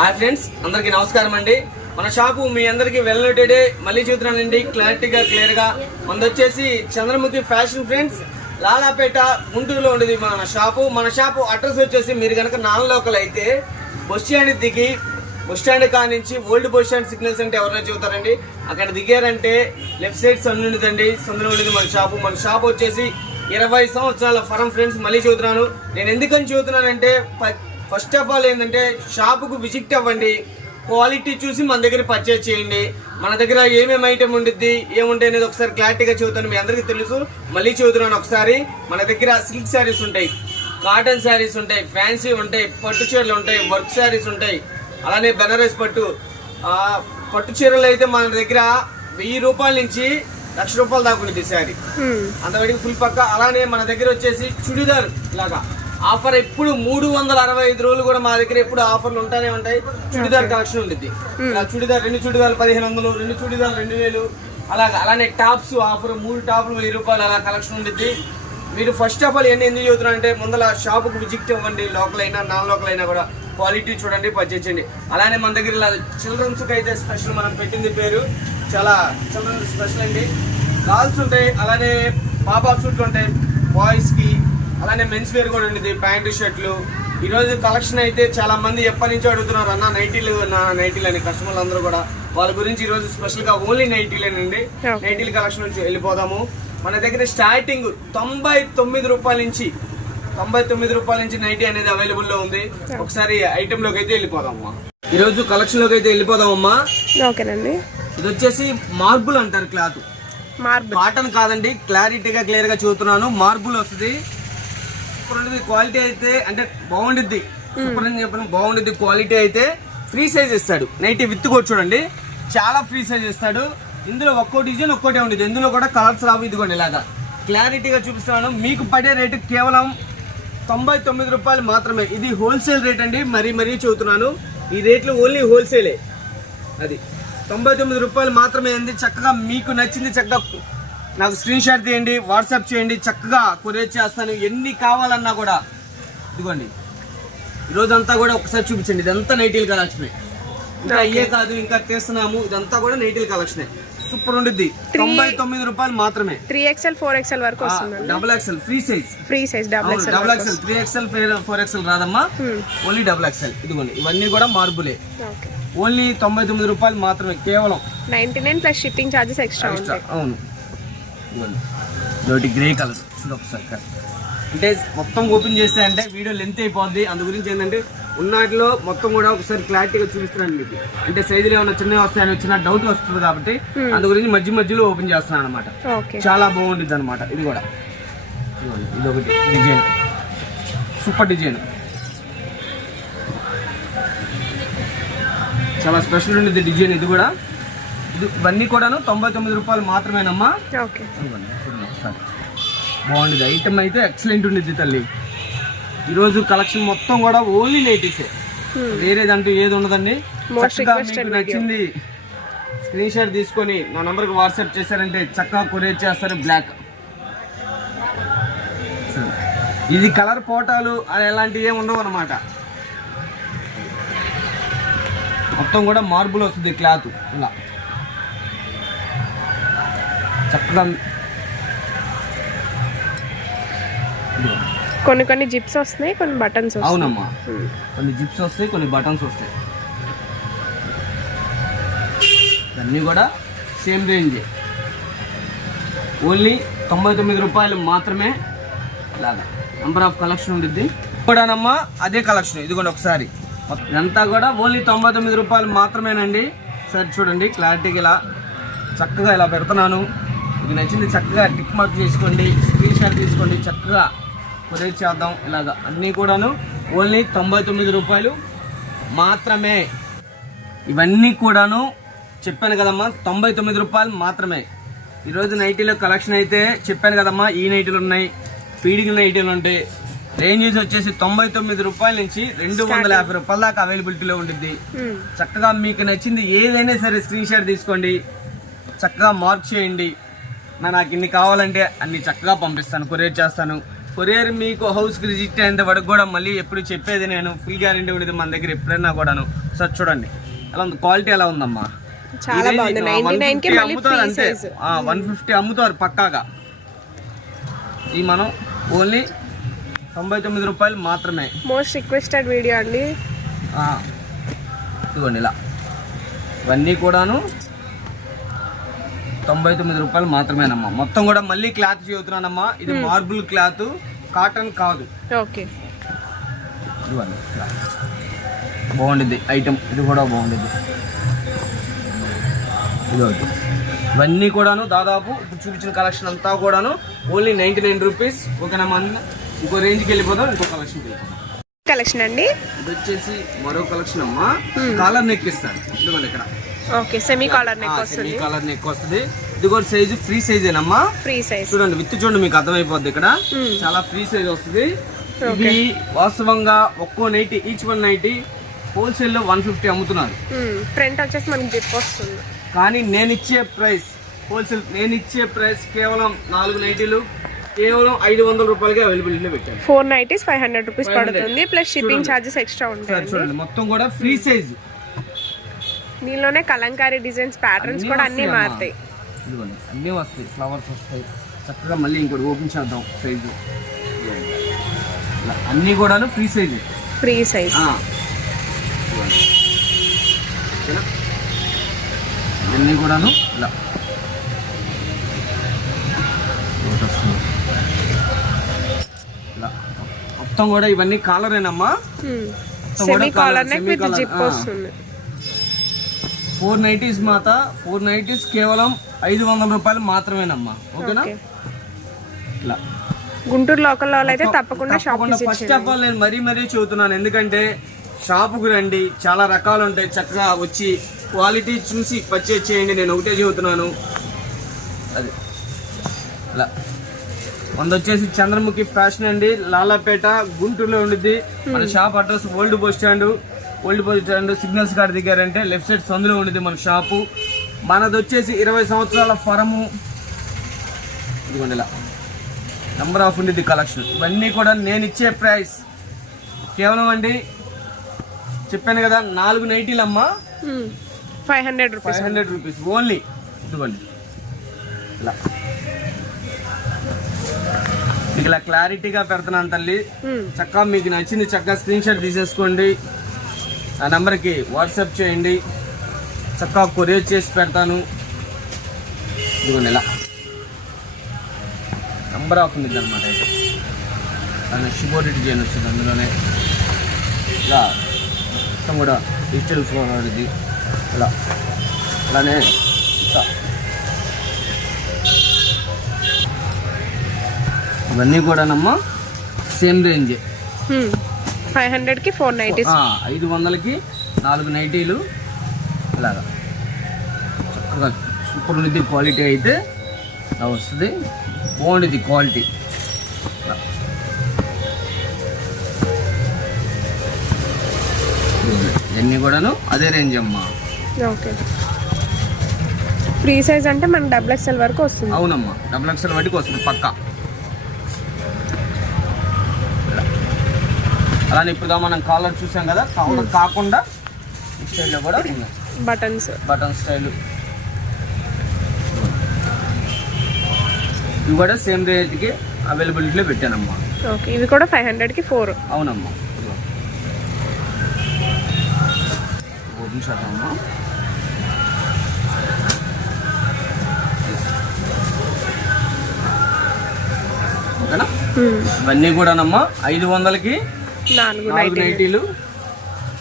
Hi friends అందరికీ నమస్కారం అండి. మన షాపు మీ అందరికీ వెల్ నోటెడే మళ్ళీ చూస్తున్నానండి క్లారిటీగా క్లియర్గా మనది వచ్చేసి చంద్రముఖి ఫ్యాషన్ ఫ్రెండ్స్ లాలాపేట గుంటూరులో ఉండేది మన షాపు. మన షాపు అడ్రస్ వచ్చేసి మీరు కనుక నాన్ లోకల్ అయితే బస్ స్టాండ్ దిగి బస్ స్టాండ్ కాడ నుంచి ఓల్డ్ బస్ స్టాండ్ సిగ్నల్స్ అంటే ఎవరైనా చూతారండి అక్కడ దిగారంటే లెఫ్ట్ సైడ్ సన్ ఉండదండి. సందులో ఉండేది మన షాపు. మన షాప్ వచ్చేసి ఇరవై సంవత్సరాల ఫరం ఫ్రెండ్స్ మళ్ళీ చెబుతున్నాను నేను ఎందుకని చెబుతున్నానంటే ప- ఫస్ట్ ఆఫ్ ఆల్ ఏంటంటే షాపుకు విజిట్ అవ్వండి. క్వాలిటీ చూసి మన దగ్గర పర్చేజ్ చేయండి. మన దగ్గర ఏమేమి ఐటమ్ ఉండిద్ది ఏముంటాయి అనేది ఒకసారి క్లారిటీగా చెబుతాను. మీ అందరికీ తెలుసు. మళ్ళీ చెబుతున్నాను ఒకసారి. మన దగ్గర సిల్క్ శారీస్ ఉంటాయి కాటన్ శారీస్ ఉంటాయి ఫ్యాన్సీ ఉంటాయి పట్టు చీరలు ఉంటాయి వర్క్ శారీస్ ఉంటాయి. అలానే బెనారస్ పట్టు. పట్టు చీరలు అయితే మన దగ్గర వెయ్యి రూపాయల నుంచి లక్ష రూపాయల దాకా ఉంటుంది శారీ అంతవరకు ఫుల్ పక్క. అలానే మన దగ్గర వచ్చేసి చుడిదార్ లాగా. ఆఫర్ ఎప్పుడు మూడు వందల అరవై ఐదు రోజులు కూడా మా దగ్గర ఎప్పుడు ఆఫర్లు ఉంటానే ఉంటాయి. చుడిదార్ కలెక్షన్ ఉంటుంది ఇలా చుడిదార్ రెండు చుడిదార్లు పదిహేను వందలు రెండు చుడిదార్లు రెండు వేలు అలాగా అలానే టాప్స్ ఆఫర్ మూడు టాప్లు వెయ్యి రూపాయలు అలా కలెక్షన్ ఉంటుంది మీరు ఫస్ట్ ఆఫ్ ఆల్ ఎన్ని ఎందుకు చదువుతున్నారు అంటే ముందర షాపుకు విజిట్ ఇవ్వండి లోకల్ అయినా నాన్ లోకల్ అయినా కూడా క్వాలిటీ చూడండి పర్చేజ్ చేయండి. అలానే మన దగ్గర ఇలా చిల్డ్రన్స్కి అయితే స్పెషల్ మనం పెట్టింది పేరు. చాలా చిల్డ్రన్స్ స్పెషల్ అండి. గర్ల్స్ ఉంటాయి అలానే పాపా సూట్లు ఉంటాయి బాయ్స్కి అలానే మెన్స్ వేర్ కూడా ఉండేది ప్యాంటు షర్ట్లు. ఈ రోజు కలెక్షన్ అయితే చాలా మంది ఎప్పటి నుంచో అడుగుతున్నారు అన్న నైటీలు నా నైటీలు అని కస్టమర్లు అందరూ కూడా. వాళ్ళ గురించి ఈ రోజు స్పెషల్గా ఓన్లీ నైటీలేనండి. నైటీల కలెక్షన్ నుంచి వెళ్ళిపోదాము. మన దగ్గర స్టార్టింగ్ తొంభై తొమ్మిది రూపాయల నుంచి తొంభై తొమ్మిది రూపాయల నుంచి నైటీ అనేది అవైలబుల్లో ఉంది. ఒకసారి ఐటమ్లోకి అయితే వెళ్ళిపోదామమ్మా. ఈ రోజు కలెక్షన్లోకి అయితే వెళ్ళిపోదామమ్మా. ఓకేనండి. ఇది వచ్చేసి మార్బుల్ అంటారు క్లాత్. మార్బుల్. కాటన్ కాదండి క్లారిటీగా క్లియర్గా చూస్తున్నాను. మార్బుల్ వస్తుంది. సూపర్ ఉంటుంది క్వాలిటీ అయితే అంటే బాగుండిద్ది. సూపర్ అని చెప్పిన బాగుండిద్ది క్వాలిటీ అయితే ఫ్రీ సైజ్ ఇస్తాడు. నైట్ విత్ కూడా చూడండి. చాలా ఫ్రీ సైజ్ ఇస్తాడు. ఇందులో ఒక్కో డిజైన్ ఒక్కోటే ఉండేది. ఇందులో కూడా కలర్స్ రావు ఇదిగోండి ఇలాగా. క్లారిటీగా చూపిస్తున్నాను. మీకు పడే రేటు కేవలం తొంభై తొమ్మిది రూపాయలు మాత్రమే. ఇది హోల్సేల్ రేట్ అండి. మరీ మరీ చెబుతున్నాను. ఈ రేట్లు ఓన్లీ హోల్సేలే అది. తొంభై తొమ్మిది రూపాయలు మాత్రమే అంది. చక్కగా మీకు నచ్చింది చక్కగా నాకు స్క్రీన్ షాట్ తీయండి వాట్సాప్ చేయండి చక్కగా కొరియర్ చేస్తాను. ఎన్ని కావాలన్నా కూడా ఇదిగోండి. ఈరోజంతా కూడా ఒకసారి చూపించండి. ఇదంతా నైటీల్ కలెక్షన్. ఇంకా అయ్యే కాదు ఇంకా తీస్తున్నాము. ఇదంతా కూడా నైటీల్ కలెక్షన్. సూపర్ ఉండిద్ది. తొంభై తొమ్మిది రూపాయలు మాత్రమే. త్రీ ఎక్స్ఎల్ ఫోర్ ఎక్స్ఎల్ వరకు double XL free size free size double XL double XL three XL four XL రాదమ్మా. ఓన్లీ డబుల్ ఎక్స్ఎల్ ఇదిగోండి ఇవన్నీ కూడా మార్బులే. ఓన్లీ తొంభై తొమ్మిది రూపాయలు మాత్రమే కేవలం ninety nine plus shipping charges extra అవును. ఇదిగోండి గ్రే కలర్. చూడు ఒకసారి. అంటే మొత్తం ఓపెన్ చేస్తే అంటే వీడియో లెంత్ అయిపోద్ది. అందు గురించి ఏంటంటే ఉన్నాటిలో మొత్తం కూడా ఒకసారి క్లారిటీగా చూపిస్తున్నాను మీకు. అంటే సైజులు ఏమైనా చిన్నవి వస్తాయని వచ్చిన డౌట్ వస్తుంది కాబట్టి అందు గురించి మధ్య మధ్యలో ఓపెన్ చేస్తున్నాను అనమాట చాలా బాగుంటుంది అనమాట ఇది కూడా. ఇదిగోండి, ఇదొకటి డిజైన్. Super design. చాలా స్పెషల్ ఉండేది డిజైన్ ఇది కూడా. ఇది ఇవన్నీ కూడాను తొంభై తొమ్మిది రూపాయలు మాత్రమేనమ్మా. బాగుండేది. ఐటమ్ అయితే ఎక్సలెంట్ ఉండేది తల్లి. ఈరోజు కలెక్షన్ మొత్తం కూడా ఓన్లీ నైటీసే వేరేదంటూ ఏది ఉండదండి. చక్కగా మీకు నచ్చింది. స్క్రీన్ షాట్ తీసుకొని నా నంబర్కి వాట్సాప్ చేశారంటే చక్కగా కొరియర్ చేస్తారు బ్లాక్ ఇది కలర్ పోటాలు అని ఎలాంటివి ఏమి ఉండవు అనమాట మొత్తం కూడా మార్బుల్ వస్తుంది క్లాత్ ఇలా. చక్కగా. కొన్ని కొన్ని జిప్స్ వస్తున్నాయి కొన్ని బటన్స్ వస్తాయి అవునమ్మా. కొన్ని జిప్స్ వస్తాయి కొన్ని బటన్స్ వస్తాయి. అన్నీ కూడా సేమ్ రేంజే ఓన్లీ తొంభై తొమ్మిది రూపాయలు మాత్రమే లాగా. నంబర్ ఆఫ్ కలెక్షన్ ఉంటుంది కూడానమ్మా అదే కలెక్షన్ ఇదిగోండి ఒకసారి. ఇదంతా కూడా ఓన్లీ తొంభై తొమ్మిది రూపాయలు మాత్రమేనండి. సరే చూడండి క్లారిటీగా ఇలా చక్కగా ఇలా పెడుతున్నాను. మీకు నచ్చింది చక్కగా టిక్ మార్క్ చేసుకోండి స్క్రీన్ షాట్ తీసుకోండి చక్కగా కొరియర్ చేద్దాం. ఇలాగా అన్నీ కూడాను ఓన్లీ తొంభై తొమ్మిది రూపాయలు మాత్రమే. ఇవన్నీ కూడాను చెప్పాను కదమ్మా తొంభై తొమ్మిది రూపాయలు మాత్రమే. ఈరోజు నైటీలో కలెక్షన్ అయితే చెప్పాను కదమ్మా ఈ నైటీలు ఉన్నాయి ఫీడింగ్ నైటీలు ఉంటాయి. రేంజెస్ వచ్చేసి తొంభై తొమ్మిది రూపాయల నుంచి రెండు వందల యాభై రూపాయల దాకా అవైలబిలిటీలో ఉంటుంది చక్కగా మీకు నచ్చింది ఏదైనా సరే స్క్రీన్ షాట్ తీసుకోండి చక్కగా మార్క్ చేయండి. నా నాకు ఇన్ని కావాలంటే అన్ని చక్కగా పంపిస్తాను కొరియర్ చేస్తాను. కొరియర్ మీకు హౌస్కి రిజిస్టర్ అయ్యేంత వరకు కూడా మళ్ళీ ఎప్పుడు చెప్పేది నేను ఫుల్ గ్యారంటీ ఉండేది మన దగ్గర ఎప్పుడైనా కూడాను. సార్ చూడండి. ఎలా ఉంది? క్వాలిటీ ఎలా ఉందమ్మా? చాలా బాగుంది. ఫ్రీ అంతే. వన్ ఫిఫ్టీ అమ్ముతారు పక్కాగా. ఈ మనం ఓన్లీ తొంభై తొమ్మిది రూపాయలు మాత్రమే. మోస్ట్ రిక్వెస్టెడ్ వీడియో అండి. ఇదిగోండి ఇలా. ఇవన్నీ కూడాను తొంభై తొమ్మిది రూపాయలు మాత్రమేనమ్మా. మొత్తం కూడా మళ్ళీ క్లాత్ చెబుతున్నానమ్మా ఇది మార్బుల్ క్లాత్ కాటన్ కాదు. ఓకే. బాగుండిద్ది ఐటమ్. ఇది కూడా బాగుండిద్ది. ఇదిగోండి. ఇవన్నీ కూడాను దాదాపు ఇప్పుడు చూపించిన కలెక్షన్ అంతా కూడాను ఓన్లీ నైంటీ నైన్ రూపీస్ ఓకేనమ్మా ఇంకో రేంజ్కి వెళ్ళిపోదాం ఇంకో కలెక్షన్కి వెళ్ళిపోదాం. కలెక్షన్ అండి? ఇది వచ్చేసి మరో కలెక్షన్ అమ్మా. కాలర్ నెక్ ఇదిగోండి ఇక్కడ. Okay semi collar neck semi వస్తుంది. కాలర్ నెక్ వస్తుంది. ఇది కూడా సైజు ఫ్రీ సైజేనమ్మా ఫ్రీ సైజ్ చూడండి విత్ చూడండి మీకు అర్థమైపోద్ది ఇక్కడ. చాలా ఫ్రీ సైజ్ వస్తుంది. ఇది వాస్తవంగా ఒక్కో నైటీ ఈచ్ వన్ నైటీ హోల్సేల్లో వన్ ఫిఫ్టీ అమ్ముతున్నారు. ఫ్రంట్ వచ్చేసి మనకి జిప్ వస్తుంది. కానీ నేను ఇచ్చే ప్రైస్ హోల్సేల్ నేను ఇచ్చే ప్రైస్ కేవలం నాలుగు నైటీలు కేవలం ఐదు వందల రూపాయలకి అవైలబిలిటీలో పెట్టాను. Four nighties five hundred rupees 500. పడుతుంది ప్లస్ షిప్పింగ్ ఛార్జెస్ ఎక్స్ట్రా ఉంటాయి చూడండి మొత్తం కూడా ఫ్రీ సైజ్ దీనిలోనే కలంకారీ డిజైన్స్ ప్యాటర్న్స్ కూడా అన్ని మారుతాయి. ఇదిగోండి అన్నీ వస్తాయి. ఫ్లవర్స్ వస్తాయి. చక్కగా మళ్ళీ ఇంకోటి ఓపెన్ చేద్దాం సైజు అన్నీ కూడాను ఫ్రీ సైజు ఫ్రీ సైజ్ ఇవన్నీ కూడాను ఇలా. మొత్తం కూడా ఇవన్నీ కాలరేనమ్మా semi collar neck with zip. వస్తుంది. ఫోర్ నైటీస్ మాత ఫోర్ నైటీస్ కేవలం ఐదు వందల రూపాయలు మాత్రమేనమ్మా. ఓకేనా? ఓకే. ఇలా. గుంటూరు లోకల్ అయితే తప్పకుండా ఫస్ట్ ఆఫ్ ఆల్ నేను మరీ మరీ చెబుతున్నాను. ఎందుకంటే షాపుకు రండి చాలా రకాలు ఉంటాయి. చక్కగా వచ్చి క్వాలిటీ చూసి పర్చేజ్ చేయండి. నేను ఒకటే చెబుతున్నాను. అది. అలా మనది వచ్చేసి చంద్రముఖి ఫ్యాషన్ అండి. లాలాపేట గుంటూరులో ఉండిద్ది. మన shop address old bus stand. Old bus stand signals కాడ దిగారంటే లెఫ్ట్ సైడ్ సందులో ఉండిద్ది మన షాపు. మనది వచ్చేసి ఇరవై సంవత్సరాల ఫరము. ఇదిగోండి ఇలా. నెంబర్ ఆఫ్ ఉండిద్ది కలెక్షన్ ఇవన్నీ కూడా నేను ఇచ్చే ప్రైస్ కేవలం అండి చెప్పాను కదా నాలుగు నైటీలు అమ్మా five hundred rupees five hundred rupees only ఇదిగోండి. ఇలా. మీకు ఇలా క్లారిటీగా పెడుతున్నాను తల్లి. చక్కగా మీకు నచ్చింది చక్కగా స్క్రీన్ షాట్ తీసేసుకోండి. ఆ నెంబర్కి వాట్సాప్ చేయండి. చక్కగా కొరియర్ చేసి పెడతాను. ఇదిగోండి ఇలా. నంబర్ ఆఫ్ ఉంది అనమాట అయితే. దాన్ని షిబోరి డిజైన్ వచ్చింది అందులోనే. ఇలా. మొత్తం కూడా డిజిటల్ ఫోన్ అనేది ఇలా. అలానే ఇంకా ఇవన్నీ కూడానమ్మా సేమ్ రేంజే ఫైవ్ హండ్రెడ్కి ఫోర్ నైటీస్. ఆ, ఐదు వందలకి నాలుగు నైటీలు. ఇలాగా. చక్కగా సూపర్ ఉంది క్వాలిటీ అయితే. ఇలా వస్తుంది. బాగుంటుంది క్వాలిటీ. ఇవన్నీ కూడాను అదే రేంజ్ అమ్మా. ఓకే. ఫ్రీ సైజ్ అంటే మనకి డబుల్ ఎక్స్ఎల్ వరకు వస్తుంది. అవునమ్మా. డబుల్ లక్షల వాటికి వస్తుంది పక్క. అలానే ఇప్పుడు మనం కాలర్ చూసాం కదా కాలర్ కాకుండా ఈ స్టైల్లో కూడా ఉన్నాయి బటన్స్ బటన్ స్టైల్ ఇవి కూడా సేమ్ రేట్కి అవైలబిలిటీలో పెట్టానమ్మా. ఓకే ఇవి కూడా ఫైవ్ హండ్రెడ్కి ఫోర్ అవునమ్మా. అమ్మా ఓకేనా? ఇవన్నీ కూడానమ్మా ఐదు వందలకి నాలుగు నాలుగు నైటీ నైటీలు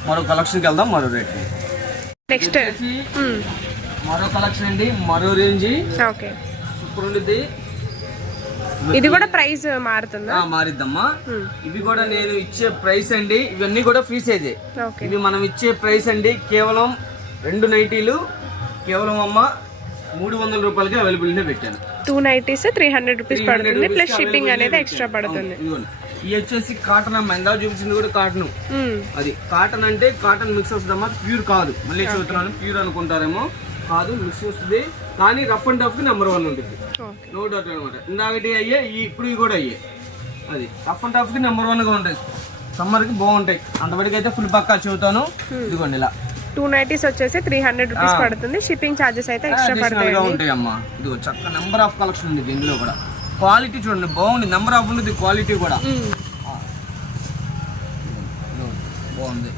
మరో కలెక్షన్కి వెళ్దాం మరో రేట్ నెక్స్ట్ మరో కలెక్షన్ అండి మరో రేంజ్ ఓకే సూపర్ ఉండిద్ది. ఇది కూడా ప్రైస్ మారుతుందా? మారిద్దమ్మా. Hmm. ఇవి కూడా నేను ఇచ్చే ప్రైస్ అండి. ఇవన్నీ కూడా ఫ్రీ సైజే ఇవి మనం ఇచ్చే ప్రైస్ అండి కేవలం రెండు నైటీలు కేవలం అమ్మ మూడు వందల రూపాయలకి అవైలబిలిటీ పెట్టాను. Two nighties three hundred rupees 300 పడుతుంది ప్లస్ షిప్పింగ్ అనేది. ఎక్స్ట్రా పడుతుంది. ఇవి వచ్చేసి కాటన్ అమ్మ ఎందా చూపించింది కూడా కాటన్. అది కాటన్ అంటే కాటన్ మిక్స్ వస్తుందమ్మా ప్యూర్ కాదు. మళ్ళీ చెబుతున్నాను ప్యూర్ అనుకుంటారేమో. కాదు మిక్స్ వస్తుంది. కానీ rough and tough number one ఉంటుంది. నో డౌట్ అనమాట ఇందాకటి అయ్యే ఇప్పుడు కూడా అయ్యే. అది టఫ్ అండ్ టఫ్కి నెంబర్ వన్గా ఉంటాయి. సమ్మర్కి బాగుంటాయి. అంతవరకు అయితే ఫుల్ పక్కా చెబుతాను. ఇదిగోండి ఇలా. టూ నైటీస్ వచ్చేసి త్రీ హండ్రెడ్ రూపీస్. పడుతుంది. షిప్పింగ్ ఛార్జెస్ అయితే ఎక్స్ట్రా పడతాయండి ఉంటాయి అమ్మా ఇదిగో చక్క నెంబర్ ఆఫ్ కలెక్షన్ ఉంది ఇందులో కూడా. క్వాలిటీ చూడండి బాగుంది. నెంబర్ ఆఫ్ ఉంది క్వాలిటీ కూడా. బాగుంది.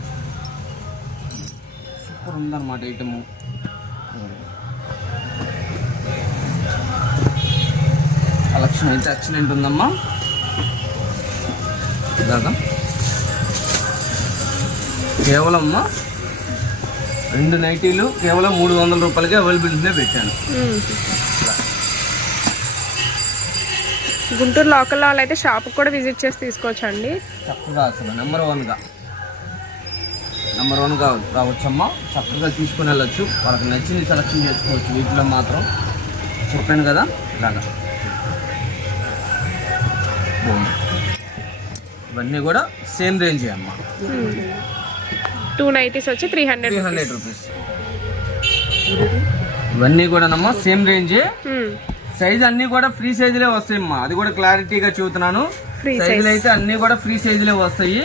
సూపర్ ఉందన్నమాట ఐటమ్. కలెక్షన్ అయితే ఎక్సలెంట్ ఉందమ్మా. ఇలాగా కేవలం రెండు నైటీలు కేవలం మూడు వందల రూపాయలకి అవైలబిలిటీలో పెట్టాను. గుంటూరు లోకల్ వాళ్ళు అయితే షాప్ కూడా విజిట్ చేసి తీసుకోవచ్చు అండి చక్కగా అసలు నెంబర్ వన్గా నెంబర్ వన్గా రావచ్చమ్మా. చక్కగా తీసుకుని వెళ్ళొచ్చు. వాళ్ళకి నచ్చింది సెలెక్షన్ చేసుకోవచ్చు. వీటిలో మాత్రం చెప్పాను కదా? ఇలాగా. బాగుంది. ఇవన్నీ కూడా సేమ్ రేంజ్ అమ్మా. టూ నైటీస్ వచ్చి three hundred three hundred rupees ఇవన్నీ కూడానమ్మా సేమ్ రేంజే సైజ్ అన్ని కూడా ఫ్రీ సైజులే వస్తాయమ్మా. అది కూడా క్లారిటీగా చూస్తున్నాను సైజులు అయితే అన్ని కూడా ఫ్రీ సైజులే వస్తాయి.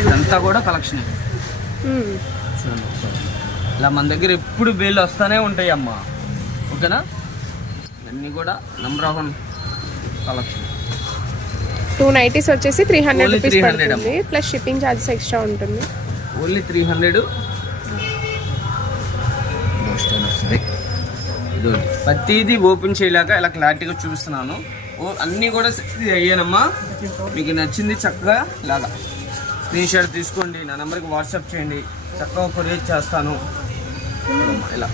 ఇదంతా కూడా కలెక్షన్ చూడండి ఒకసారి. ఇలా మన దగ్గర ఎప్పుడు బేలు వస్తానే ఉంటాయి అమ్మా ఓకేనా? ఇవన్నీ కూడా number of collection. Two nighties వచ్చేసి త్రీ హండ్రెడ్ రూపీస్ 300 పడుతుంది. ప్లస్ షిప్పింగ్ ఛార్జెస్ ఎక్స్ట్రా ఉంటుంది. ఓన్లీ త్రీ హండ్రెడ్ ప్రతిదీ ఓపెన్ చేయలేక ఇలా క్లారిటీగా చూపిస్తున్నాను. ఓ అన్నీ కూడా అయ్యానమ్మా మీకు నచ్చింది చక్కగా ఇలాగా. స్క్రీన్ షాట్ తీసుకోండి. నా నెంబర్కి వాట్సాప్ చేయండి. చక్కగా కొరియర్ చేస్తాను. ఇలా.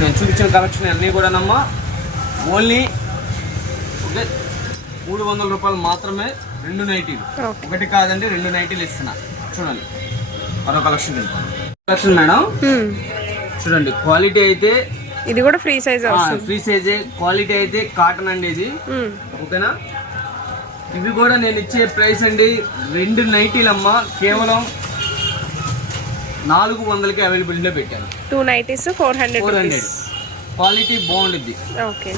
నేను చూపించిన కలెక్షన్ అన్నీ కూడానమ్మా. Only okay. మూడు వందల రూపాయలు మాత్రమే రెండు నైటీలు. ఒకటి కాదండి రెండు నైటీలు ఇస్తున్నా. చూడండి. మరో కలెక్షన్ కలెక్షన్ మేడం? చూడండి క్వాలిటీ అయితే ఇది కూడా ఫ్రీ సైజ్ ఫ్రీ సైజే క్వాలిటీ అయితే కాటన్ అండి ఇది. ఓకేనా? ఇవి కూడా నేను ఇచ్చే ప్రైస్ అండి రెండు నైటీలు అమ్మ కేవలం నాలుగు వందలకి అవైలబిలిటీలో పెట్టాను. Two nighties four hundred rupees. Quality బాగుంటుంది ఓకే.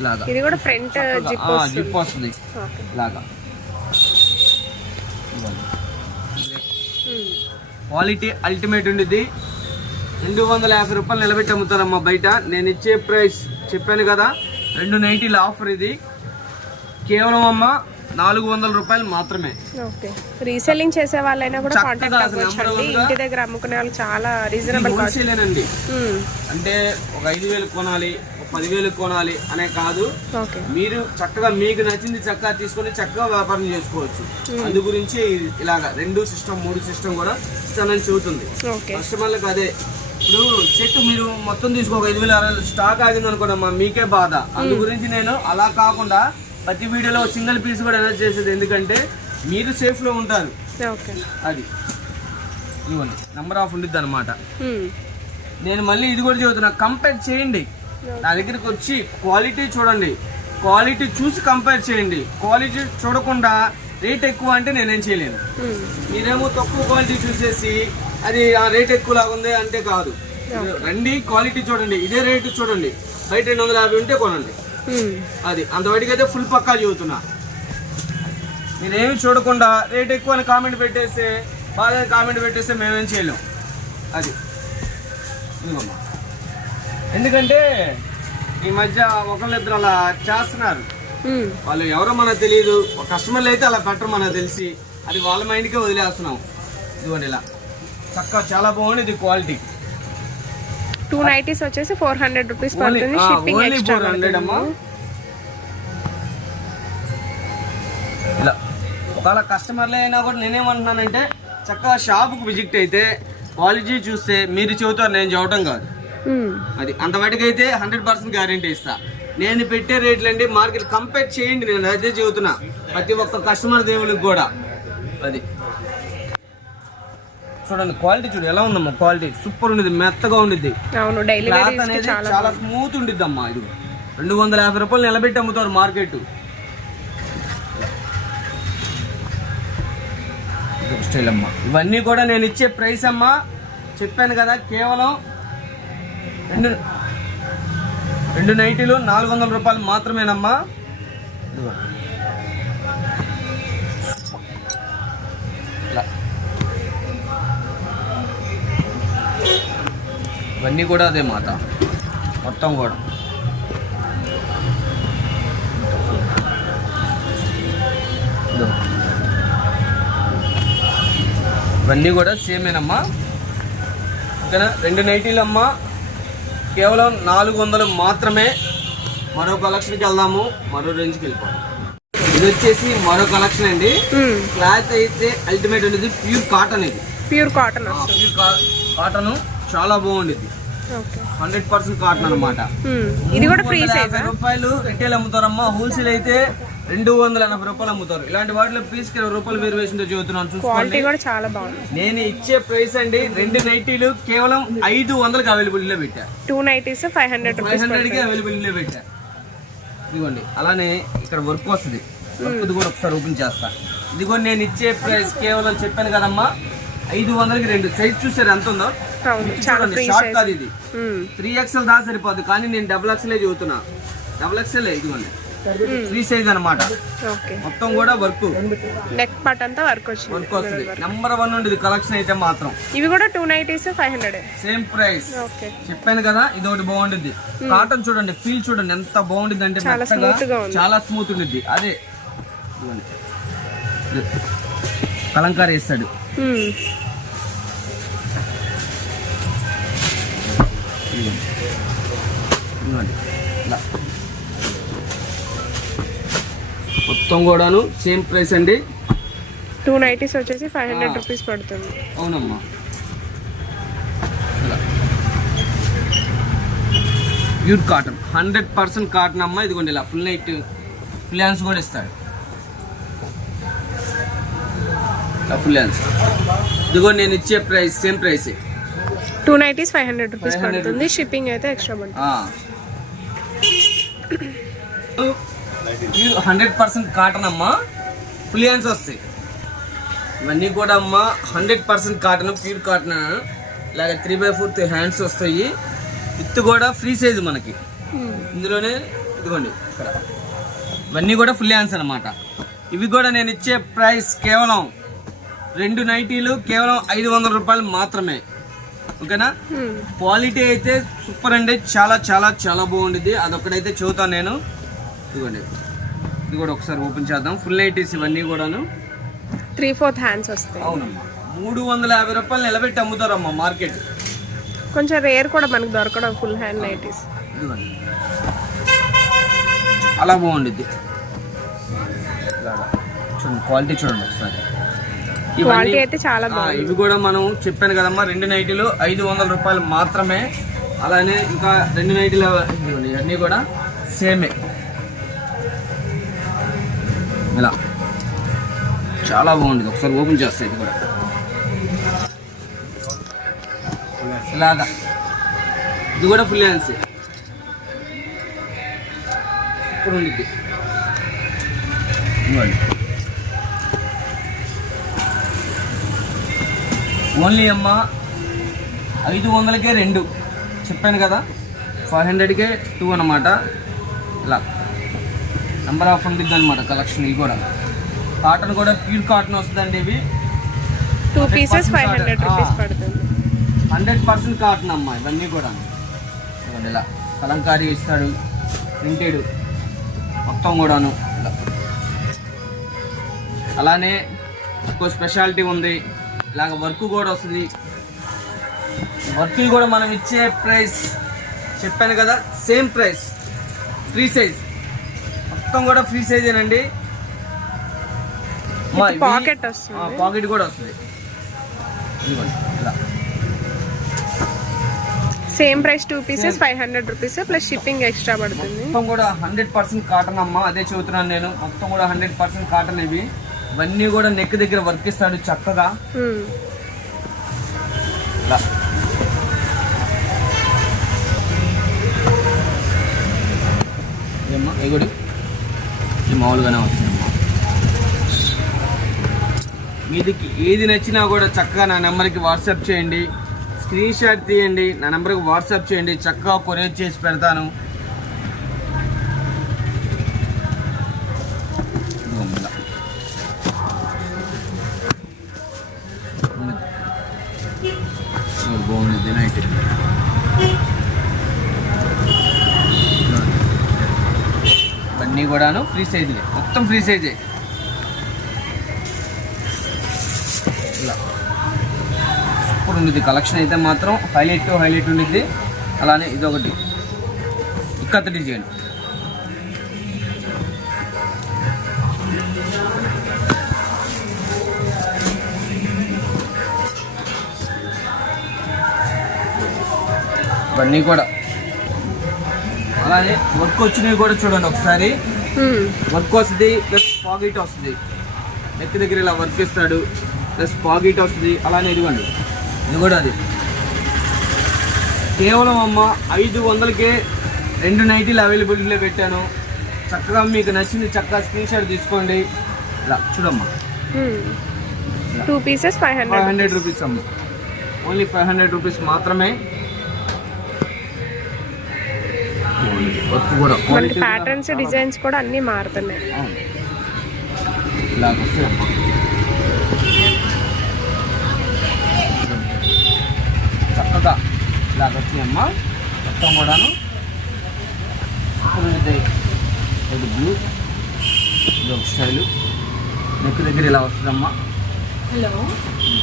ఇలాగా ఇది కూడా ఫ్రంట్ జిప్ వస్తుంది. జిప్. మ్మ్. క్వాలిటీ అల్టిమేట్ ఉండిద్ది. రెండు వందల యాభై రూపాయలు నిలబెట్టి అమ్ముతారమ్మా బయట. నేను ఇచ్చే ప్రైస్ చెప్పాను కదా. రెండు నైటీల ఆఫర్ ఇది. కేవలం అమ్మ నాలుగు వందల రూపాయలు మాత్రమే. ఓకే. రీసెల్లింగ్ చేసే వాళ్ళైనా కూడా కాంటాక్ట్ ఇంటి దగ్గర అమ్ముకునే వాళ్ళు చాలా రీజనబుల్ హోల్సేలేనండి అంటే ఒక ఐదు వేలు కొనాలి ఒక పదివేలు కొనాలి అనే కాదు. మీరు చక్కగా మీకు నచ్చింది చక్కగా తీసుకొని చక్కగా వ్యాపారం చేసుకోవచ్చు. అందు గురించి ఇలాగ రెండు సిస్టమ్ మూడు సిస్టమ్ కూడా ఇస్తానని చెబుతుంది. కస్టమర్లకు అదే. ఇప్పుడు సెట్ మీరు మొత్తం తీసుకో ఒక ఐదు వేలు స్టాక్ ఆగింది అనుకోండి మీకే బాధ. అందు గురించి నేను అలా కాకుండా ప్రతి వీడియోలో సింగిల్ పీస్ కూడా అనౌన్స్ చేసేది ఎందుకంటే మీరు సేఫ్లో ఉంటారు. ఓకే. అది. ఇవ్వండి. నెంబర్ ఆఫ్ ఉండిద్ది అనమాట. నేను మళ్ళీ ఇది కూడా చెబుతున్నా కంపేర్ చేయండి. నా దగ్గరికి వచ్చి క్వాలిటీ చూడండి. క్వాలిటీ చూసి కంపేర్ చేయండి. క్వాలిటీ చూడకుండా రేట్ ఎక్కువ అంటే నేనేం చేయలేను. మీరేమో తక్కువ క్వాలిటీ చూసేసి అది ఆ రేట్ ఎక్కువ లాగా ఉంది అంటే కాదు. రండి క్వాలిటీ చూడండి. ఇదే రేటు చూడండి. బయట రెండు వందల యాభై ఉంటే కొనండి. అది అంతవరకు అయితే ఫుల్ పక్కా చెబుతున్నా మీరేమి చూడకుండా రేట్ ఎక్కువ అని కామెంట్ పెట్టేస్తే బాగా కామెంట్ పెట్టేస్తే మేమేం చేయలేం. అది. ఇదిగోమ్మా. ఎందుకంటే ఈ మధ్య ఒకళ్ళిద్దరు అలా చేస్తున్నారు. మ్మ్. వాళ్ళు ఎవరో మనకు తెలియదు. ఒక కస్టమర్లు అయితే అలా పెట్టరు మనకు తెలిసి అది వాళ్ళ మైండ్కే వదిలేస్తున్నాం. ఇదిగోండి ఇలా. చక్కగా చాలా బాగుంది ఇది క్వాలిటీ టూ నైటీస్ వచ్చేసి ఫోర్ హండ్రెడ్ రూపీస్ పడుతుంది. షిప్పింగ్ ఎక్స్ట్రా ఇలా ఒకవేళ కస్టమర్లే అయినా కూడా నేనేమంటున్నానంటే చక్కగా షాప్కి విజిట్ అయితే క్వాలిటీ చూస్తే మీరు చెబుతారు నేను చెప్పడం కాదు. అది అంతవరకు అయితే హండ్రెడ్ పర్సెంట్ గ్యారంటీ ఇస్తా. నేను పెట్టే రేట్లు అండి మార్కెట్ కంపేర్ చేయండి నేను అదే చెబుతున్నా. ప్రతి ఒక్క కస్టమర్ దేవునికి కూడా. అది. చూడండి క్వాలిటీ చూడు ఎలా ఉందమ్మా క్వాలిటీ సూపర్ ఉండేది మెత్తగా ఉండిద్ది. చాలా స్మూత్ ఉండిద్ది అమ్మా ఇది. రెండు వందల యాభై రూపాయలు నిలబెట్టి అమ్ముతారు మార్కెట్. అమ్మా. ఇవన్నీ కూడా నేను ఇచ్చే ప్రైస్ అమ్మా. చెప్పాను కదా కేవలం రెండు రెండు నైటీలు నాలుగు వందల రూపాయలు మాత్రమేనమ్మా. ఇవన్నీ కూడా అదే మాట. మొత్తం కూడా. ఇవన్నీ కూడా సేమేనమ్మా ఓకేనా? రెండు నైటీలు అమ్మా కేవలం నాలుగు వందలు మాత్రమే మరో కలెక్షన్కి వెళ్దాము. మరో రేంజ్కి వెళ్ళిపోతాం ఇది వచ్చేసి మరో కలెక్షన్ అండి. క్లాత్ అయితే అల్టిమేట్ అనేది ప్యూర్ కాటన్ ఇది. ప్యూర్ కాటన్ ప్యూర్ కాటన్ చాలా బాగుండేది ఓకే. హండ్రెడ్ పర్సెంట్ కాటన్ అనమాట ఇది కూడా ఫ్రీ సైజ్? రూపాయలు రిటైల్ అమ్ముతారమ్మా. హోల్సేల్ అయితే రెండు వందల ఎనభై రూపాయలు అమ్ముతారు. ఇలాంటి వాటిలో పీస్ ఇరవై రూపాయలు వేరు వేసిందో చెబుతున్నాను. చూసుకోండి. క్వాలిటీ కూడా చాలా బాగుంది. నేను ఇచ్చే ప్రైస్ అండి రెండు నైటీలు కేవలం ఐదు వందలకి అవైలబుల్లో పెట్టా. Two nighties five hundred five rupees హండ్రెడ్కి అవైలబుల్లో పెట్టా. ఇదిగోండి. అలానే ఇక్కడ వర్క్ వస్తుంది. వర్క్ కూడా ఒకసారి ఓపెన్ చేస్తా. ఇదిగో నేను ఇచ్చే ప్రైస్ కేవలం చెప్పాను కదమ్మా. ఐదు వందలకి రెండు. సైజ్ చూసారు? ఎంత ఉందో? షార్ట్ సైజ్ కాదు ఇది. త్రీ ఎక్స్ఎల్ దా సరిపోదు కానీ నేను డబుల్ ఎక్స్ఎల్ చదువుతున్నా డబుల్ ఎక్స్ఎల్ ఇదిగోండి. ఫ్రీ సైజ్ అన్నమాట. ఓకే మొత్తం కూడా వర్క్ నెక్ పార్ట్ అంతా వర్క్ వచ్చింది. వర్క్ వస్తుంది. నెంబర్ వన్ ఉండేది కలెక్షన్ అయితే మాత్రం. ఇవి కూడా two nighties five hundred same price చెప్పాను కదా ఇది ఒకటి బాగుంటుంది కాటన్ చూడండి ఫీల్ చూడండి ఎంత బాగుంటుంది అంటే చాలా స్మూత్ ఉంటుంది అదే. కలంకారీ వేస్తాడు. ఇలా. మొత్తం కూడాను సేమ్ ప్రైస్ అండి. టూ నైటీస్ వచ్చేసి ఫైవ్ హండ్రెడ్ రూపీస్ పడుతుంది. అవునమ్మా. Pure cotton. Hundred percent cotton అమ్మా. ఇదిగోండి ఇలా. ఫుల్ నైట్ ఫుల్ హ్యాండ్స్ కూడా ఇస్తాడు. ఇలా ఫుల్ హ్యాండ్స్. ఇదిగో నేను ఇచ్చే price same price. Two nighties five hundred rupees 500 పడుతుంది. షిప్పింగ్ అయితే ఎక్స్ట్రా పడుతుంది. హండ్రెడ్ పర్సెంట్ కాటన్ అమ్మా ఫుల్ హ్యాండ్స్ వస్తాయి. ఇవన్నీ కూడా అమ్మా hundred percent cotton pure cotton. ఇలాగ త్రీ బై ఫోర్త్ హ్యాండ్స్ వస్తాయి. విత్ కూడా ఫ్రీ సైజ్ మనకి. ఇందులోనే ఇదిగోండి ఇక్కడ. ఇవన్నీ కూడా ఫుల్ హ్యాండ్స్ అనమాట ఇవి కూడా నేను ఇచ్చే ప్రైస్ కేవలం రెండు నైటీలు కేవలం ఐదు వందల రూపాయలు మాత్రమే. ఓకేనా? క్వాలిటీ అయితే సూపర్ అండి. చాలా చాలా చాలా బాగుంటుంది అదొక్కడైతే చూతాను నేను. ఇదిగోండి. ఇది కూడా ఒకసారి ఓపెన్ చేద్దాం. ఫుల్ నైటీస్ ఇవన్నీ కూడాను. త్రీ ఫోర్త్ హ్యాండ్స్ వస్తాయి. అవునమ్మా. మూడు వందల యాభై రూపాయలు నిలబెట్టి అమ్ముతారమ్మా మార్కెట్. కొంచెం రేర్ కూడా మనకు దొరకడం ఫుల్ హ్యాండ్ నైటీస్. చాలా బాగుండిద్ది. చూడండి క్వాలిటీ చూడండి ఒకసారి. క్వాలిటీ అయితే చాలా బాగుంది. ఇవి కూడా మనం చెప్పాను కదమ్మా రెండు నైటీలు ఐదు వందల రూపాయలు మాత్రమే. అలానే ఇంకా రెండు నైటీలు ఇవన్నీ కూడా సేమే. ఇలా. చాలా బాగుంది ఒకసారి ఓపెన్ చేస్తాయి ఇది కూడా. ఇలాగా. ఇది కూడా ఫుల్ హ్యాండ్స్. సూపర్ ఉండిద్ది. ఓన్లీ అమ్మ ఐదు వందలకే రెండు. చెప్పాను కదా? ఫైవ్ హండ్రెడ్కే టూ అనమాట ఇలా. నెంబర్ ఆఫ్ ఉండిద్ది అనమాట కలెక్షన్ ఇవి కూడా. కాటన్ కూడా ప్యూర్ కాటన్ వస్తుందండి ఇవి. Two pieces 100% five hundred hundred percent cotton అమ్మ ఇవన్నీ కూడా. చూడండి ఇలా. కలంకారీ ఇస్తాడు. ప్రింటెడ్ మొత్తం కూడాను. అలానే ఇంకో స్పెషాలిటీ ఉంది. ఇలాగ వర్క్ కూడా వస్తుంది. వర్క్ కూడా మనం ఇచ్చే ప్రైస్ చెప్పాను కదా సేమ్ ప్రైస్. Free size. మొత్తం కూడా ఫ్రీ సైజేనండి పాకెట్ పాకెట్ కూడా వస్తుంది. ఇలా. Same price two pieces five hundred rupees plus shipping extra పడుతుంది. మొత్తం కూడా హండ్రెడ్ పర్సెంట్ కాటన్ అమ్మ అదే చెబుతున్నాను నేను. మొత్తం కూడా హండ్రెడ్ పర్సెంట్ కాటన్ ఇవి. ఇవన్నీ కూడా నెక్ దగ్గర వర్క్ ఇస్తాడు చక్కగా. ఎగుడి ఇది మామూలుగానే వస్తుందమ్మా మీదికి ఏది నచ్చినా కూడా చక్కగా నా నెంబర్కి వాట్సాప్ చేయండి. స్క్రీన్ షాట్ తీయండి. నా నెంబర్కి వాట్సాప్ చేయండి. చక్కగా కొరియర్ చేసి పెడతాను. కూడాను ఫ్రీ సైజులే. మొత్తం ఫ్రీ సైజే. ఇలా. సూపర్ ఉండిద్ది. కలెక్షన్ అయితే మాత్రం హైలైట్ టు హైలైట్ ఉండిద్ది. అలానే ఇదొకటి. ఇక్కత డిజైన్. ఇవన్నీ కూడా. అలానే వర్క్ వచ్చినవి కూడా చూడండి ఒకసారి. వర్క్ వస్తుంది ప్లస్ పాకెట్ వస్తుంది. నెక్ దగ్గర ఇలా వర్క్ ఇస్తాడు ప్లస్ పాకెట్ వస్తుంది అలానే ఇదిగోండి. ఇది కూడా అది. కేవలం అమ్మ ఐదు వందలకే రెండు నైటీలు అవైలబిలిటీలో పెట్టాను. చక్కగా మీకు నచ్చింది చక్కగా స్క్రీన్ షాట్ తీసుకోండి. ఇలా చూడమ్మా. Two pieces five five hundred hundred rupees అమ్మ. ఓన్లీ ఫైవ్ హండ్రెడ్ రూపీస్ మాత్రమే. వర్క్ కూడా మనకి ప్యాటర్న్స్ డిజైన్స్ కూడా అన్నీ మారుతున్నాయి. చక్కగా ఇలాగ వస్తాయమ్మా మొత్తం కూడాను. ఇది బ్లూ ఇది ఒక స్టైలు నెక్ దగ్గర ఇలా వస్తుందమ్మా. హలో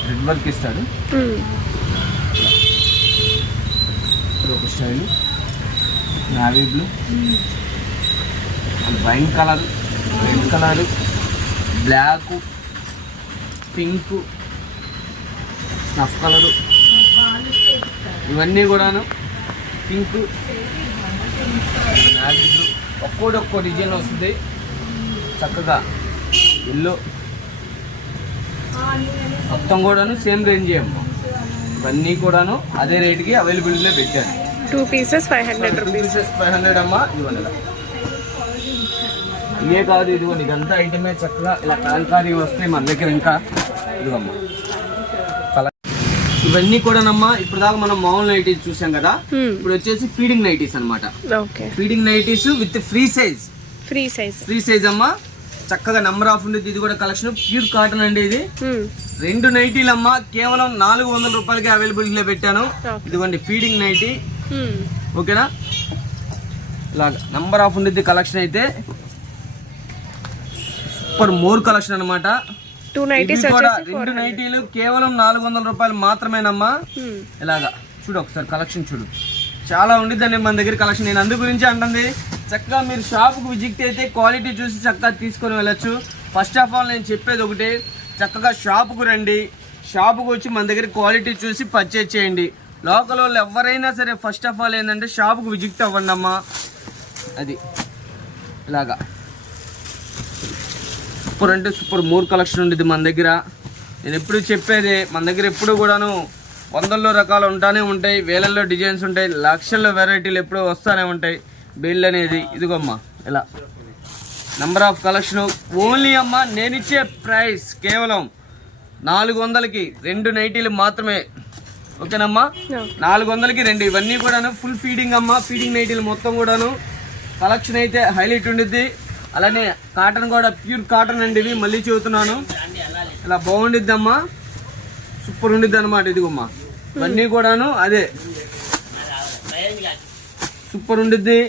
రెడ్ వర్క్ ఇస్తాడు. హ్మ్. ఇది ఒక style navy blue. Wine colour red colour black pink snuff colour. ఇవన్నీ కూడాను పింక్ నావీ బ్లూ. ఒక్కోటి ఒక్కో డిజైన్ వస్తుంది. చక్కగా ఎల్లో. మొత్తం కూడాను సేమ్ రేంజ్ అమ్మా. ఇవన్నీ కూడాను అదే రేటుకి అవైలబిలిటీలో పెట్టాను two pieces five hundred rupees. Five hundred అమ్మా ఇవ్వండి ఇవే కాదు ఇదిగోండి ఇదంతా ఐటమే చక్కగా ఇలా కాల్కారీ వస్తాయి మన దగ్గర ఇంకా. ఇదిగమ్మా. ఇవన్నీ కూడానమ్మా ఇప్పుడు దాకా మనం మామూలు నైటీస్ చూసాం కదా. హ్మ్. ఇప్పుడు వచ్చేసి ఫీడింగ్ నైటీస్ అన్నమాట. Okay. Feeding nighties with free size free size free size అమ్మా. చక్కగా నెంబర్ ఆఫ్ ఉండేది ఇది కూడా కలెక్షన్ ప్యూర్ కాటన్ అండి ఇది. హ్మ్. రెండు నైటీలు అమ్మా కేవలం నాలుగు వందల రూపాయలకి అవైలబిలిటీలో పెట్టాను. Okay. ఇదిగోండి ఫీడింగ్ నైటీ. ఓకేనా ఇలాగ నంబర్ ఆఫ్ ఉండిద్ది కలెక్షన్ అయితే సూపర్ మోర్ కలెక్షన్ అనమాట రెండు నైటీలు కేవలం నాలుగు వందల రూపాయలు మాత్రమేనమ్మా. హ్మ్. ఇలాగా చూడు ఒకసారి కలెక్షన్ చూడు. చాలా ఉండిద్దండి మన దగ్గర కలెక్షన్ నేను అందు గురించి అంటుంది చక్కగా మీరు షాప్కి విజిట్ అయితే క్వాలిటీ చూసి చక్కగా తీసుకొని వెళ్ళొచ్చు. ఫస్ట్ ఆఫ్ ఆల్ నేను చెప్పేది ఒకటి చక్కగా షాపుకు రండి. షాపుకు వచ్చి మన దగ్గర క్వాలిటీ చూసి పర్చేజ్ చేయండి. లోకల్ వాళ్ళు ఎవరైనా సరే ఫస్ట్ ఆఫ్ ఆల్ ఏంటంటే షాప్కి విజిట్ అవ్వండి అమ్మా. అది. ఇలాగా. సూపర్ అంటే సూపర్ మోర్ కలెక్షన్ ఉండేది మన దగ్గర. నేను ఎప్పుడు చెప్పేది మన దగ్గర ఎప్పుడు కూడాను వందల్లో రకాలు ఉంటానే ఉంటాయి వేలల్లో డిజైన్స్ ఉంటాయి లక్షల్లో వెరైటీలు ఎప్పుడూ వస్తూనే ఉంటాయి. బిల్ అనేది ఇదిగోమ్మా ఇలా. నెంబర్ ఆఫ్ కలెక్షన్ ఓన్లీ అమ్మ నేను ఇచ్చే ప్రైస్ కేవలం నాలుగు వందలకి రెండు నైటీలు మాత్రమే ఓకేనమ్మా? ఓకే. నాలుగు వందలకి రెండు. ఇవన్నీ కూడాను ఫుల్ ఫీడింగ్ అమ్మ. ఫీడింగ్ నైటీలు మొత్తం కూడాను కలెక్షన్ అయితే హైలైట్ ఉండిద్ది. అలానే కాటన్ కూడా ప్యూర్ కాటన్ అండి ఇవి. మళ్ళీ చెబుతున్నాను. ఇలా బాగుండిద్ది అమ్మా. సూపర్ ఉండిద్ది అనమాట ఇదిగోమ్మా. ఇవన్నీ కూడాను అదే. సూపర్ ఉండిద్ది.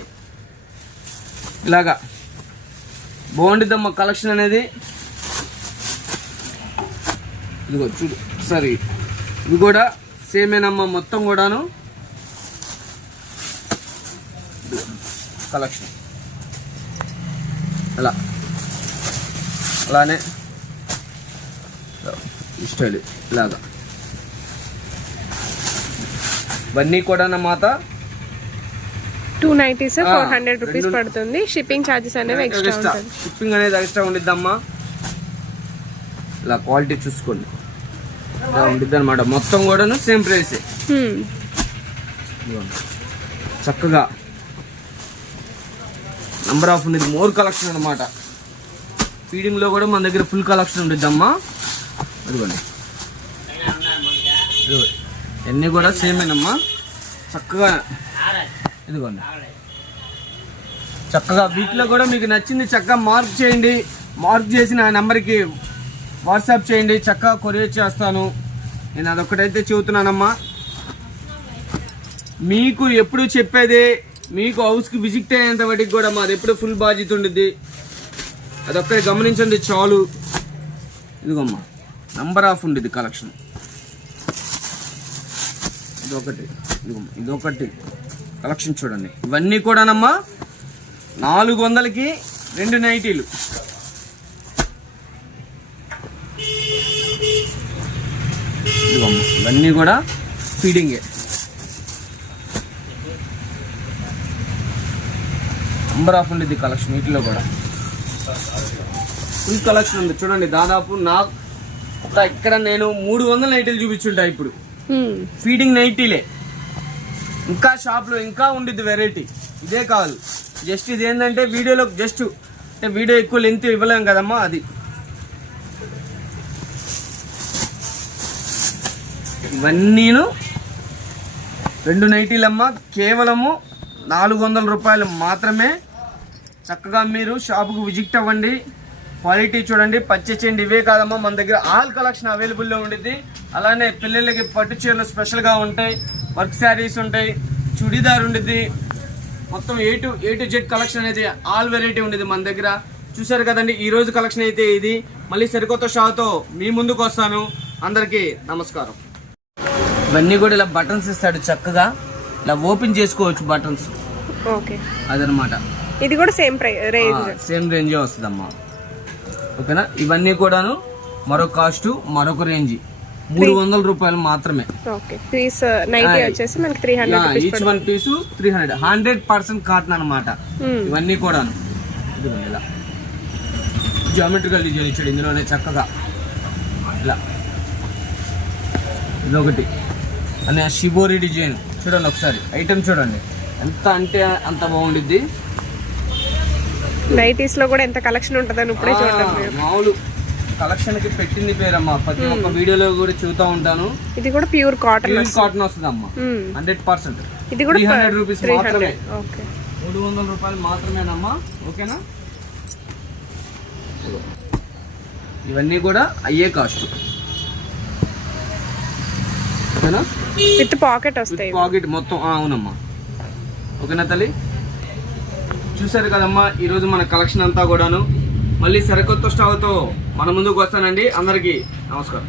ఇలాగా. బాగుండిద్దమ్మా కలెక్షన్ అనేది. ఇదిగో చూడు. సరే ఇది కూడా సేమేనమ్మా మొత్తం కూడాను కలెక్షన్. అలా. అలానే స్టైల్ ఇలాగా. ఇవన్నీ కూడా మాత టూ నైటీస్ ఆ, ఫోర్ హండ్రెడ్ రూపీస్ పడుతుంది. షిప్పింగ్ ఛార్జెస్ అనేవి ఎక్స్ట్రా షిప్పింగ్ అనేది ఎక్స్ట్రా ఉండిద్దమ్మా ఇలా క్వాలిటీ చూసుకోండి. ఉండిద్ది అనమాట మొత్తం కూడాను సేమ్ ప్రైస్. చక్కగా నంబర్ ఆఫ్ ఉండేది మోర్ కలెక్షన్ అనమాట ఫీడింగ్లో కూడా మన దగ్గర ఫుల్ కలెక్షన్ ఉండిద్దమ్మా. ఇదిగో. ఇవన్నీ కూడా సేమేనమ్మా చక్కగా ఇదిగోండి. చక్కగా వీటిలో కూడా మీకు నచ్చింది చక్కగా మార్క్ చేయండి. మార్క్ చేసి నా నెంబర్కి వాట్సాప్ చేయండి చక్కగా కొరియర్ చేస్తాను. నేను అదొకటైతే చెబుతున్నానమ్మా. మీకు ఎప్పుడు చెప్పేదే మీకు హౌస్కి విజిట్ అయ్యేంత వాటికి కూడా మాది ఎప్పుడు ఫుల్ బాధ్యత ఉండిద్ది. అదొక్కటి గమనించండి చాలు. ఇదిగోమ్మా నంబర్ ఆఫ్ ఉండిద్ది కలెక్షన్. ఇదొకటి ఇదిగోమ్మా ఇదొకటి. కలెక్షన్ చూడండి. ఇవన్నీ కూడానమ్మా నాలుగు వందలకి రెండు నైటీలు. ఇవన్నీ కూడా ఫీడింగే నంబర్ ఆఫ్ ఉండేది కలెక్షన్ వీటిలో కూడా. ఫుల్ కలెక్షన్ ఉంది. చూడండి దాదాపు నా ఒక ఇక్కడ నేను మూడు వందల నైటీలు చూపించుంటా ఇప్పుడు. ఫీడింగ్ నైటీలే ఇంకా షాప్లో ఇంకా ఉండిద్ది వెరైటీ ఇదే కాదు జస్ట్ ఇది ఏంటంటే వీడియోలో జస్ట్ అంటే వీడియో ఎక్కువ లెంత్ ఇవ్వలేం కదమ్మా అది. ఇవన్నీను రెండు నైటీలమ్మ కేవలము నాలుగు వందల రూపాయలు మాత్రమే. చక్కగా మీరు షాపుకు విజిట్ అవ్వండి. క్వాలిటీ చూడండి. పచ్చేయండి ఇవే కాదమ్మా మన దగ్గర ఆల్ కలెక్షన్ అవైలబుల్లో ఉండిద్ది. అలానే పిల్లలకి పట్టు చీరలు స్పెషల్గా ఉంటాయి. వర్క్ శారీస్ ఉంటాయి. చుడీదార్ ఉండిద్ది. మొత్తం A to A to Z collection అనేది ఆల్ వెరైటీ ఉండేది మన దగ్గర. చూసారు కదండి ఈరోజు కలెక్షన్ అయితే ఇది. మళ్ళీ సరికొత్త షాతో మీ ముందుకు వస్తాను. అందరికీ నమస్కారం. ఇవన్నీ కూడా ఇలా బటన్స్ ఇస్తాడు చక్కగా. ఇలా ఓపెన్ చేసుకోవచ్చు బటన్స్. ఓకే. అదనమాట. ఇది కూడా సేమ్ రేంజ్. సేమ్ రేంజ్ వస్తుందమ్మా. ఓకేనా? ఇవన్నీ కూడాను మరొక కాస్ట్ మరొక రేంజ్. మూడు వందల రూపాయలు మాత్రమే. ఓకే. పీస్ నైటీ వచ్చేసి మనకి three hundred each one piece three hundred hundred percent cotton అనమాట. ఇవన్నీ కూడాను. ఇలా. జామెట్రికల్ డిజైన్ ఇచ్చాడు ఇందులోనే చక్కగా. ఇలా. ఇదొకటి. అనే షిబోరి డిజైన్. చూడండి ఒకసారి. ఐటమ్ చూడండి. ఎంత అంటే అంత బాగుండిద్ది. నైటీస్లో కూడా ఎంత కలెక్షన్ ఉంటుందని ఇప్పుడే చూడండి ఆ. మామూలు కలెక్షన్కి పెట్టింది పేరమ్మా. ప్రతి ఒక్క వీడియోలో కూడా చూతా ఉంటాను. ఇది కూడా ప్యూర్ కాటన్ ప్యూర్ కాటన్ వస్తుంది అమ్మా హండ్రెడ్ పర్సెంట్ ఇది కూడా హండ్రెడ్ రూపీస్ త్రీ మాత్రమే. మూడు వందల రూపాయలు మాత్రమేనమ్మా. ఓకేనా. ఇవన్నీ కూడా అయ్యే కాస్ట్ ఓకేనా? విత్ పాకెట్ వస్తాయి. పాకెట్ మొత్తం అవునమ్మా. ఓకేనా తల్లి? చూసారు కదమ్మా ఈరోజు మన కలెక్షన్ అంతా కూడాను. మళ్ళీ సరికొత్త స్టాల్తో మన ముందుకు వస్తానండి. అందరికీ నమస్కారం.